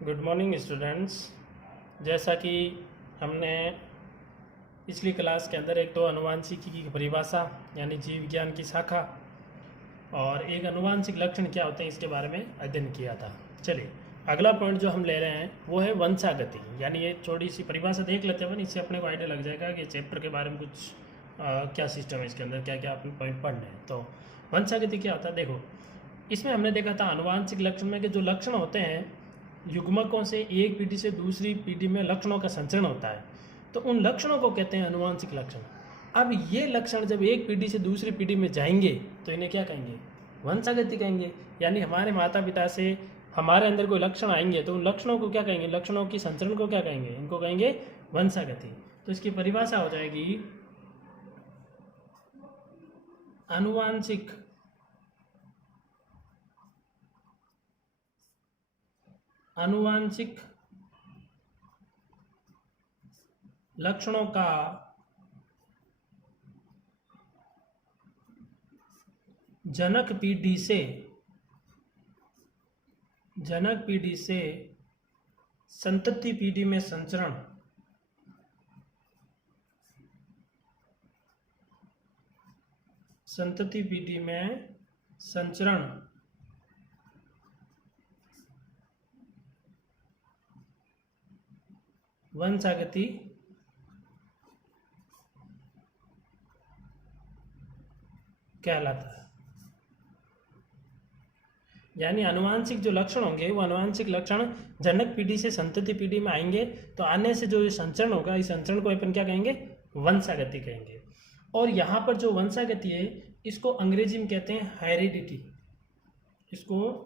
Good morning students. जैसा कि हमने पिछली क्लास के अंदर एक तो आनुवांशिकी की परिभाषा यानी जीव विज्ञान की शाखा और एक आनुवांशिक लक्षण क्या होते हैं इसके बारे में अध्ययन किया था। चलिए अगला पॉइंट जो हम ले रहे हैं वो है वंशागति, यानी ये थोड़ी सी परिभाषा देख लेते हैं, इससे अपने को आइडिया लग जाएगा कि चैप्टर के बारे में कुछ क्या सिस्टम है इसके अंदर, क्या क्या अपने पॉइंट पढ़ने हैं। तो वंशागति क्या होता है, देखो इसमें हमने देखा था आनुवांशिक लक्षण में कि जो लक्षण होते हैं युग्मकों से एक पीढ़ी से दूसरी पीढ़ी में लक्षणों का संचरण होता है, तो उन लक्षणों को कहते हैं आनुवांशिक लक्षण। अब ये लक्षण जब एक पीढ़ी से दूसरी पीढ़ी में जाएंगे तो इन्हें क्या कहेंगे, वंशागति कहेंगे। यानी हमारे माता पिता से हमारे अंदर कोई लक्षण आएंगे तो उन लक्षणों को क्या कहेंगे, लक्षणों की संचरण को क्या कहेंगे, इनको कहेंगे वंशागति। तो इसकी परिभाषा हो जाएगी आनुवांशिक लक्षणों का जनक पीढ़ी से संतति पीढ़ी में संचरण, संतति पीढ़ी में संचरण वंशागति कहलाता है। यानी आनुवांशिक जो लक्षण होंगे वो आनुवांशिक लक्षण जनक पीढ़ी से संतति पीढ़ी में आएंगे, तो आने से जो संचरण होगा इस संचरण को अपन क्या कहेंगे, वंशागति कहेंगे। और यहाँ पर जो वंशागति है इसको अंग्रेजी में कहते हैं हेरिडिटी, इसको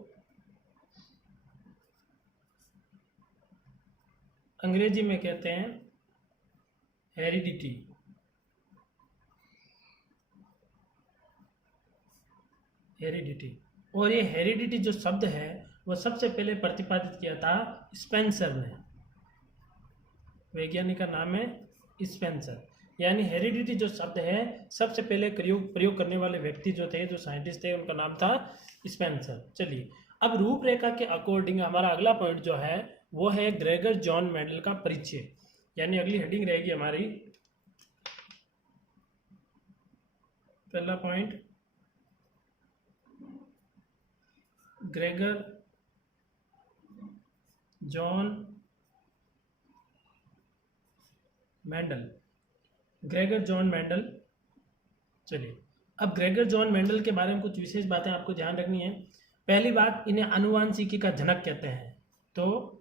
अंग्रेजी में कहते हैं हेरिडिटी। और ये हेरिडिटी जो शब्द है वो सबसे पहले प्रतिपादित किया था स्पेंसर ने, वैज्ञानिक का नाम है स्पेंसर। यानी हेरिडिटी जो शब्द है सबसे पहले प्रयोग करने वाले व्यक्ति जो थे, जो साइंटिस्ट थे, उनका नाम था स्पेंसर। चलिए अब रूपरेखा के अकॉर्डिंग हमारा अगला पॉइंट जो है वो है ग्रेगर जॉन मेंडल का परिचय। यानी अगली हेडिंग रहेगी हमारी, पहला point Gregor John Mendel, Gregor John Mendel. चलिए अब ग्रेगर जॉन मेंडल के बारे में कुछ विशेष बातें आपको ध्यान रखनी है। पहली बात, इन्हें आनुवांशिकी का जनक कहते हैं। तो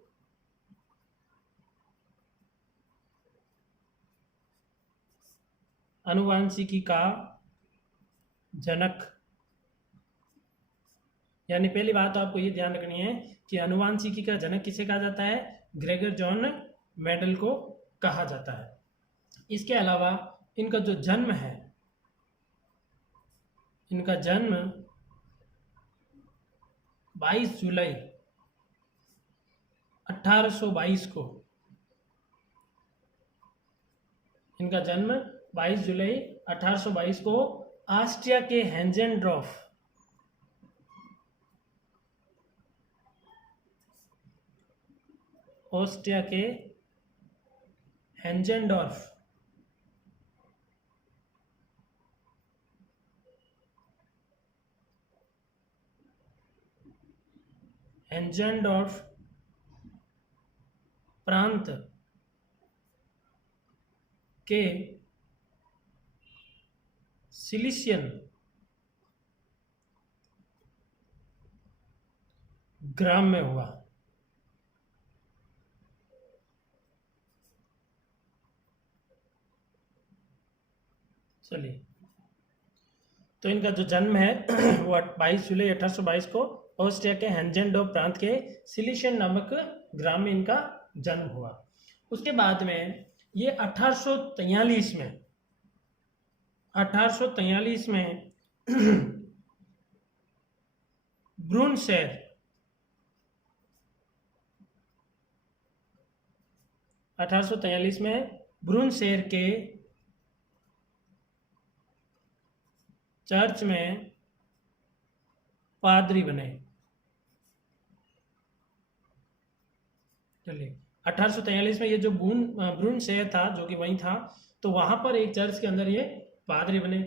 आनुवांशिकी का जनक, यानी पहली बात तो आपको ये ध्यान रखनी है कि आनुवांशिकी का जनक किसे कहा जाता है, ग्रेगर जॉन मेंडल को कहा जाता है। इसके अलावा इनका जो जन्म है, इनका जन्म 22 जुलाई 1822 को, इनका जन्म 22 जुलाई 1822 को ऑस्ट्रिया के हेंजेनडॉर्फ, ऑस्ट्रिया के हेंजेनडॉर्फ प्रांत के सिलिसियन ग्राम में हुआ। चलिए तो इनका जो जन्म है वो 22 जुलाई 1822 को ऑस्ट्रिया के हेंजेनडॉर्फ प्रांत के सिलिशियन नामक ग्राम में इनका जन्म हुआ। उसके बाद में ये 1843 में ब्रूनशेर, 1843 में ब्रूनशेर के चर्च में पादरी बने। चलिए 1843 में ये जो ब्रून शहर था जो कि वहीं था, तो वहाँ पर एक चर्च के अंदर ये पादरी बने।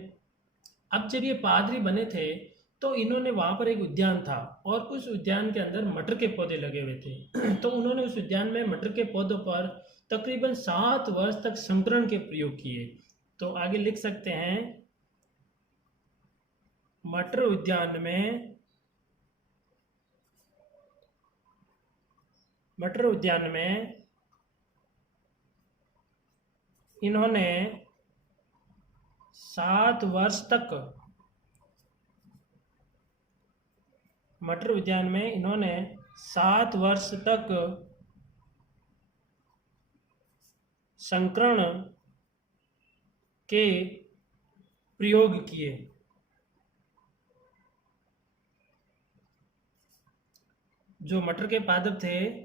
अब जब ये पादरी बने थे तो इन्होंने वहाँ पर एक उद्यान था और उस उद्यान के अंदर मटर के पौधे लगे हुए थे तो उन्होंने उस उद्यान में मटर के पौधों पर तकरीबन 7 वर्ष तक संकरण के प्रयोग किए। तो आगे लिख सकते हैं, मटर उद्यान में इन्होंने 7 वर्ष तक मटर उद्यान में इन्होंने 7 वर्ष तक संकरण के प्रयोग किए। जो मटर के पादप थे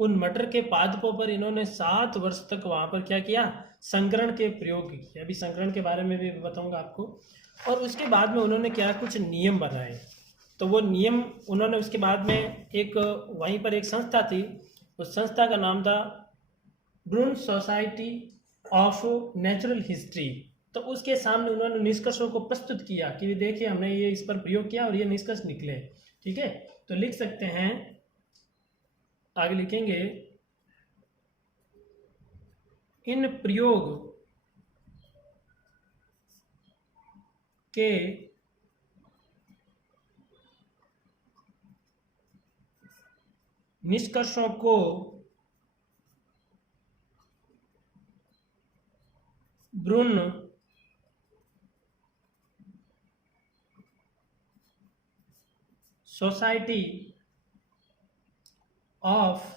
उन मटर के पादपों पर इन्होंने 7 वर्ष तक वहाँ पर क्या किया, संकरण के प्रयोग किए। अभी संकरण के बारे में भी बताऊंगा आपको। और उसके बाद में उन्होंने क्या, कुछ नियम बनाए। तो वो नियम उन्होंने उसके बाद में एक वहीं पर एक संस्था थी, उस संस्था का नाम था ब्रून सोसाइटी ऑफ नेचुरल हिस्ट्री। तो उसके सामने उन्होंने निष्कर्षों को प्रस्तुत किया कि देखिए हमने ये इस पर प्रयोग किया और ये निष्कर्ष निकले। ठीक है, तो लिख सकते हैं, आगे लिखेंगे, इन प्रयोग के निष्कर्षों को Brunn society of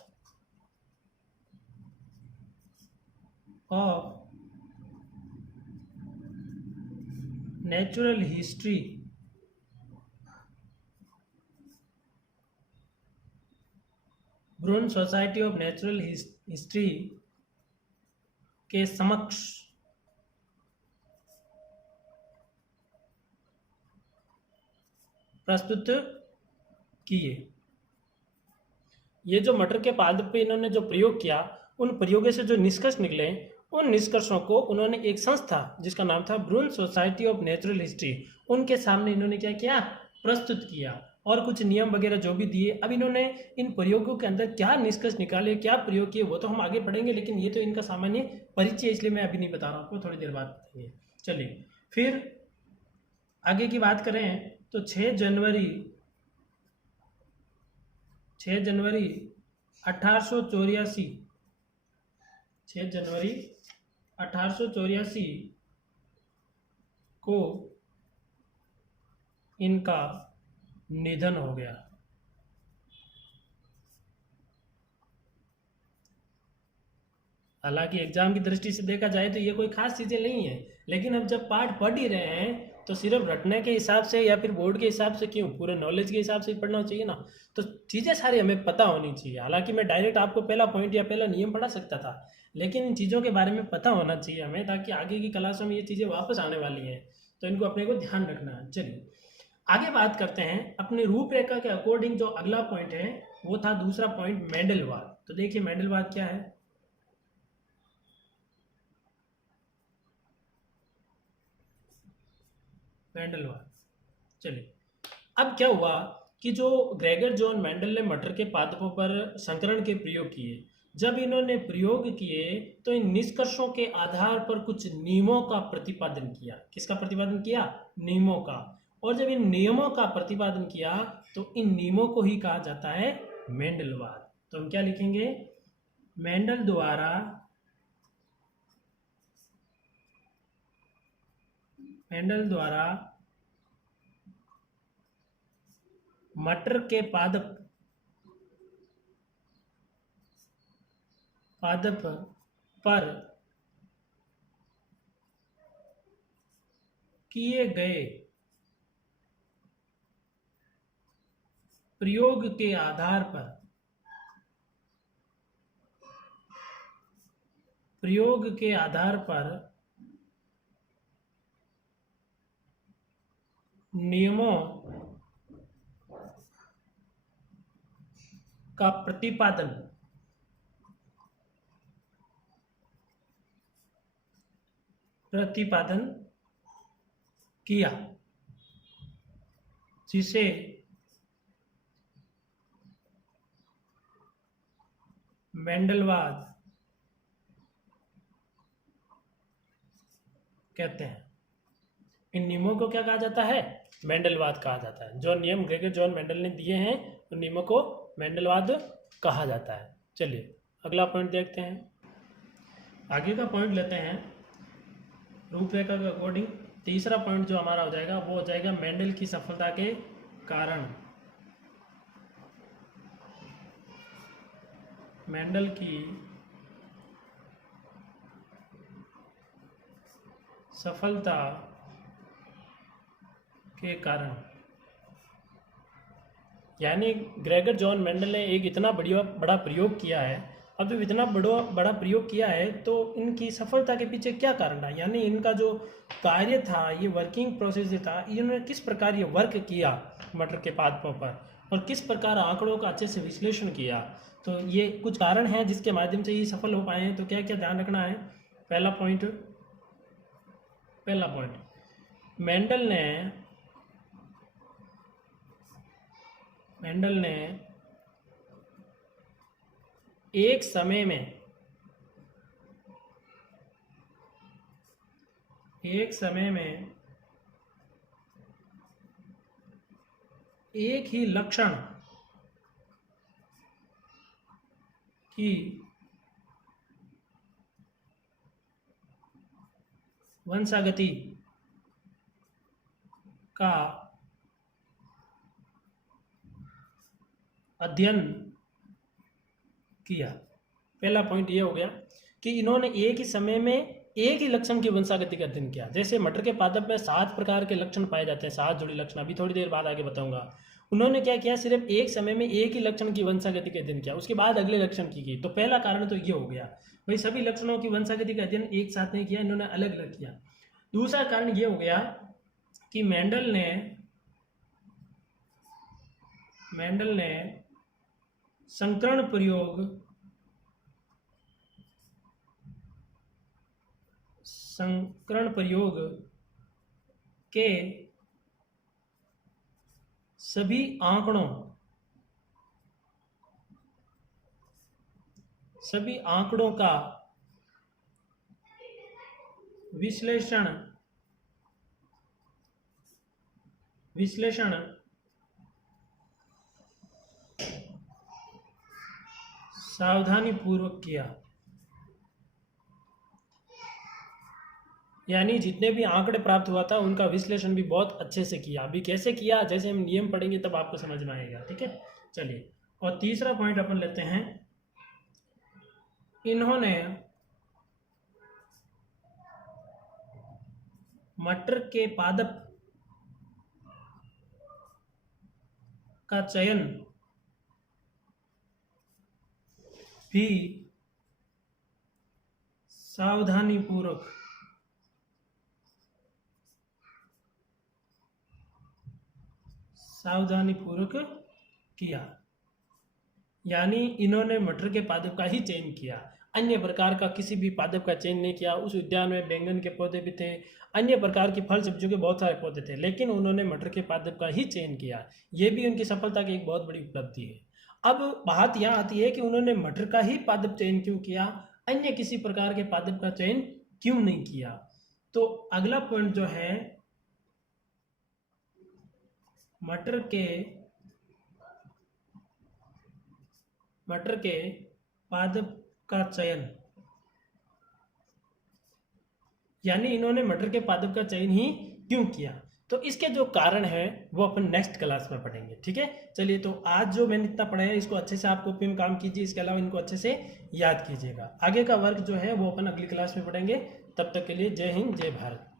natural history Brunn society of natural history के समक्ष प्रस्तुत किए। ये जो मटर के पादप पे इन्होंने जो प्रयोग किया, उन प्रयोगों से जो निष्कर्ष निकले, उन निष्कर्षों को उन्होंने एक संस्था जिसका नाम था ब्रून सोसाइटी ऑफ नेचुरल हिस्ट्री, उनके सामने इन्होंने क्या किया, प्रस्तुत किया और कुछ नियम वगैरह जो भी दिए। अब इन्होंने इन प्रयोगों के अंदर क्या निष्कर्ष निकाले, क्या प्रयोग किए, वो तो हम आगे पढ़ेंगे, लेकिन ये तो इनका सामान्य परिचय, इसलिए मैं अभी नहीं बता रहा हूँ, आपको थोड़ी देर बाद बताएंगे। चलिए फिर आगे की बात करें तो 6 जनवरी 1884 को इनका निधन हो गया। हालांकि एग्जाम की दृष्टि से देखा जाए तो ये कोई खास चीज़ें नहीं है, लेकिन अब जब पाठ पढ़ ही रहे हैं तो सिर्फ रटने के हिसाब से या फिर बोर्ड के हिसाब से क्यों, पूरे नॉलेज के हिसाब से ही पढ़ना चाहिए ना। तो चीज़ें सारी हमें पता होनी चाहिए। हालांकि मैं डायरेक्ट आपको पहला पॉइंट या पहला नियम पढ़ा सकता था, लेकिन इन चीज़ों के बारे में पता होना चाहिए हमें, ताकि आगे की क्लासों में ये चीज़ें वापस आने वाली हैं, तो इनको अपने को ध्यान रखना है। चलिए आगे बात करते हैं अपनी रूपरेखा के अकॉर्डिंग। जो अगला पॉइंट है वो था दूसरा पॉइंट, मेंडलवाद। तो देखिए मेंडलवाद क्या है। मेंडलवाद, चलिए अब क्या हुआ कि जो ग्रेगर जॉन मेंडल ने मटर के पादपों पर संकरण के प्रयोग किए, जब इन्होंने प्रयोग किए तो इन निष्कर्षों के आधार पर कुछ नियमों का प्रतिपादन किया। किसका प्रतिपादन किया? नियमों का। और जब इन नियमों का प्रतिपादन किया तो इन नियमों को ही कहा जाता है मेंडलवाद। तो हम क्या लिखेंगे? मेंडल द्वारा मटर के पादप पर किए गए प्रयोग के आधार पर नियमों का प्रतिपादन प्रतिपादन किया, जिसे मेंडलवाद कहते हैं। इन नियमों को क्या कहा जाता है? मेंडलवाद कहा जाता है। जो नियम ग्रेगर जॉन मेंडल ने दिए हैं उन नियमों को मेंडलवाद कहा जाता है। चलिए अगला पॉइंट देखते हैं। आगे का पॉइंट लेते हैं रूपरेखा के अकॉर्डिंग। तीसरा पॉइंट जो हमारा हो जाएगा वो हो जाएगा मेंडल की सफलता के कारण। मेंडल की सफलता के कारण, यानी ग्रेगर जॉन मेंडल ने एक इतना बड़ा प्रयोग किया है। अब जब इतना बड़ा प्रयोग किया है तो इनकी सफलता के पीछे क्या कारण था, यानी इनका जो कार्य था, ये वर्किंग प्रोसेस जो था, इन्होंने किस प्रकार ये वर्क किया मटर के पादपों पर और किस प्रकार आंकड़ों का अच्छे से विश्लेषण किया। तो ये कुछ कारण हैं जिसके माध्यम से ये सफल हो पाए हैं। तो क्या क्या ध्यान रखना है? पहला पॉइंट मेंडल ने एक समय में एक ही लक्षण की वंशागति का अध्ययन किया। पहला पॉइंट ये हो गया कि इन्होंने एक ही समय में एक ही लक्षण की वंशागति का अध्ययन किया। जैसे मटर के पादप में 7 प्रकार के लक्षण पाए जाते हैं, 7 जोड़ी लक्षण, अभी थोड़ी देर बाद आगे बताऊंगा। उन्होंने क्या किया? सिर्फ एक समय में एक ही लक्षण की वंशागति का अध्ययन किया, उसके बाद अगले लक्षण की। तो पहला कारण तो ये हो गया, भाई सभी लक्षणों की वंशागति का अध्ययन एक साथ नहीं किया, इन्होंने अलग अलग किया। दूसरा कारण ये हो गया कि मेंडल ने संकरण प्रयोग के सभी आंकड़ों का विश्लेषण सावधानी पूर्वक किया। यानी जितने भी आंकड़े प्राप्त हुआ था उनका विश्लेषण भी बहुत अच्छे से किया। अभी कैसे किया, जैसे हम नियम पढ़ेंगे तब आपको समझ में आएगा। ठीक है, चलिए। और तीसरा पॉइंट अपन लेते हैं, इन्होंने मटर के पादप का चयन भी सावधानी पूर्वक किया। यानी इन्होंने मटर के पादप का ही चयन किया, अन्य प्रकार का किसी भी पादप का चयन नहीं किया। उस उद्यान में बैंगन के पौधे भी थे, अन्य प्रकार की फल सब्जियों के बहुत सारे पौधे थे, लेकिन उन्होंने मटर के पादप का ही चयन किया। ये भी उनकी सफलता की एक बहुत बड़ी उपलब्धि है। अब बात यह आती है कि उन्होंने मटर का ही पादप चयन क्यों किया, अन्य किसी प्रकार के पादप का चयन क्यों नहीं किया। तो अगला पॉइंट जो है, मटर के पादप का चयन, यानी इन्होंने मटर के पादप का चयन ही क्यों किया। तो इसके जो कारण है वो अपन नेक्स्ट क्लास में पढ़ेंगे। ठीक है, चलिए। तो आज जो मैंने इतना पढ़ा है इसको अच्छे से आप कॉपी में काम कीजिए, इसके अलावा इनको अच्छे से याद कीजिएगा। आगे का वर्क जो है वो अपन अगली क्लास में पढ़ेंगे। तब तक के लिए जय हिंद, जय भारत।